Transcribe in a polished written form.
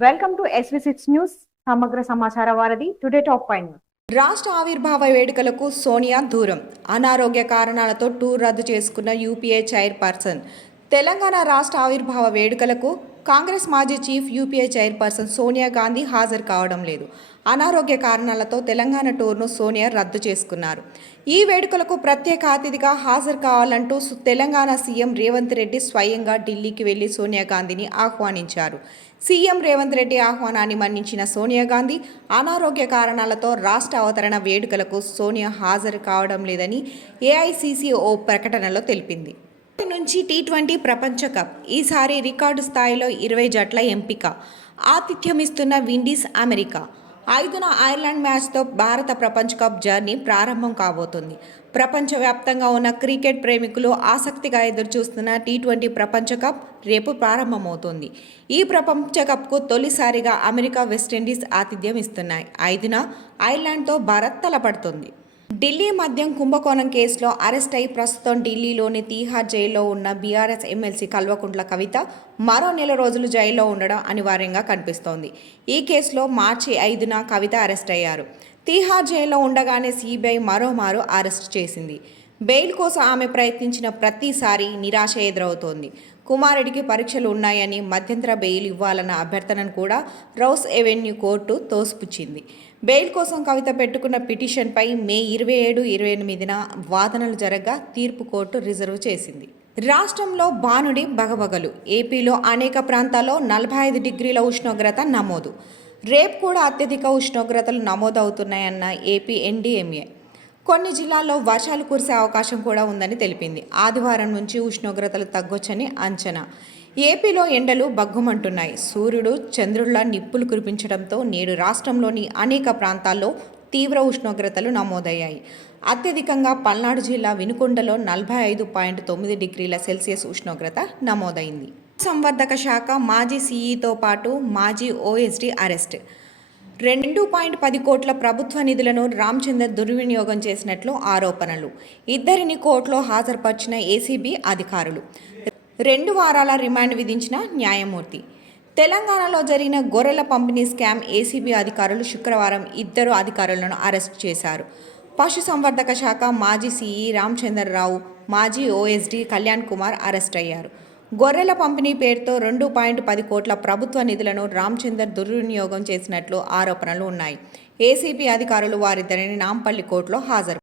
Welcome to SV6 news సమగ్ర సమాచార వారధి. Today top point. రాష్ట్ర ఆవిర్భావ వేడుకలకు సోనియా దూరం. అనారోగ్య కారణాలతో టూర్ రద్దు చేసుకున్న యూపీఏ చైర్పర్సన్. తెలంగాణ రాష్ట్ర ఆవిర్భావ వేడుకలకు కాంగ్రెస్ మాజీ chief UPA chairperson Sonia Gandhi హాజరు కావడం లేదు. అనారోగ్య కారణాలతో తెలంగాణ టూర్ను సోనియా రద్దు చేసుకున్నారు. ఈ వేడుకలకు ప్రత్యేక అతిథిగా హాజరు కావాలంటూ తెలంగాణ సీఎం రేవంత్ రెడ్డి స్వయంగా ఢిల్లీకి వెళ్లి సోనియా గాంధీని ఆహ్వానించారు. సీఎం రేవంత్ రెడ్డి ఆహ్వానాన్ని మన్నించిన సోనియా గాంధీ అనారోగ్య కారణాలతో రాష్ట్ర అవతరణ వేడుకలకు సోనియా హాజరు కావడం లేదని ఏఐసీసీ ఓ ప్రకటనలో తెలిపింది. నుంచి T20 ప్రపంచ కప్ ఈసారి రికార్డు స్థాయిలో 20 జట్ల ఎంపిక. ఆతిథ్యమిస్తున్న విండీస్, అమెరికా. 5న ఐర్లాండ్ మ్యాచ్తో భారత ప్రపంచ కప్ జర్నీ ప్రారంభం కాబోతుంది. ప్రపంచవ్యాప్తంగా ఉన్న క్రికెట్ ప్రేమికులు ఆసక్తిగా ఎదురుచూస్తున్న T20 ప్రపంచ కప్ రేపు ప్రారంభమవుతుంది. ఈ ప్రపంచ కప్కు తొలిసారిగా అమెరికా, వెస్టిండీస్ ఆతిథ్యం ఇస్తున్నాయి. 5న ఐర్లాండ్తో భారత్ తలపడుతుంది. ఢిల్లీ మద్యం కుంభకోణం కేసులో అరెస్ట్ అయి ప్రస్తుతం ఢిల్లీలోని తీహార్ జైల్లో ఉన్న బీఆర్ఎస్ ఎమ్మెల్సీ కల్వకుంట్ల కవిత మరో నెల రోజులు జైల్లో ఉండడం అనివార్యంగా కనిపిస్తోంది. ఈ కేసులో మార్చి 5న కవిత అరెస్ట్ అయ్యారు. తీహార్ జైల్లో ఉండగానే సిబిఐ మరోమారు అరెస్ట్ చేసింది. బెయిల్ కోసం ఆమె ప్రయత్నించిన ప్రతిసారి నిరాశ ఎదురవుతోంది. కుమారుడికి పరీక్షలు ఉన్నాయని మధ్యంతర బెయిల్ ఇవ్వాలన్న అభ్యర్థనను కూడా రౌస్ ఎవెన్యూ కోర్టు తోసిపుచ్చింది. బెయిల్ కోసం కవిత పెట్టుకున్న పిటిషన్పై మే 27, 28న వాదనలు జరగగా తీర్పు కోర్టు రిజర్వ్ చేసింది. రాష్ట్రంలో భానుడి బగబగలు. ఏపీలో అనేక ప్రాంతాల్లో 45 డిగ్రీల ఉష్ణోగ్రత నమోదు. రేపు కూడా అత్యధిక ఉష్ణోగ్రతలు నమోదవుతున్నాయన్న ఏపీ ఎన్డీఎంఏ. కొన్ని జిల్లాల్లో వర్షాలు కురిసే అవకాశం కూడా ఉందని తెలిపింది. ఆదివారం నుంచి ఉష్ణోగ్రతలు తగ్గొచ్చని అంచనా. ఏపీలో ఎండలు బగ్గుమంటున్నాయి. సూర్యుడు చంద్రుళ్ల నిప్పులు కురిపించడంతో నేడు రాష్ట్రంలోని అనేక ప్రాంతాల్లో తీవ్ర ఉష్ణోగ్రతలు నమోదయ్యాయి. అత్యధికంగా పల్నాడు జిల్లా వినుకొండలో 45.9 డిగ్రీల సెల్సియస్ ఉష్ణోగ్రత నమోదైంది. సంవర్ధక శాఖ మాజీ సీఈతో పాటు మాజీ ఓఎస్డీ అరెస్ట్. 2.10 కోట్ల ప్రభుత్వ నిధులను రామచందర్ దుర్వినియోగం చేసినట్లు ఆరోపణలు. ఇద్దరిని కోర్టులో హాజరుపరిచిన ఏసీబీ అధికారులు. 2 వారాల రిమాండ్ విధించిన న్యాయమూర్తి. తెలంగాణలో జరిగిన గొర్రెల పంపిణీ స్కామ్ ఏసీబీ అధికారులు శుక్రవారం 2 అధికారులను అరెస్ట్ చేశారు. పశుసంవర్ధక శాఖ మాజీ సీఈ రామచందర్ రావు, మాజీ ఓఎస్డీ కళ్యాణ్ కుమార్ అరెస్ట్ అయ్యారు. గొర్రెల పంపిణీ పేరుతో 2.10 కోట్ల ప్రభుత్వ నిధులను రామచందర్ దుర్వినియోగం చేసినట్లు ఆరోపణలు ఉన్నాయి. ఏసీబీ అధికారులు వారిద్దరిని నాంపల్లి కోర్టులో హాజరు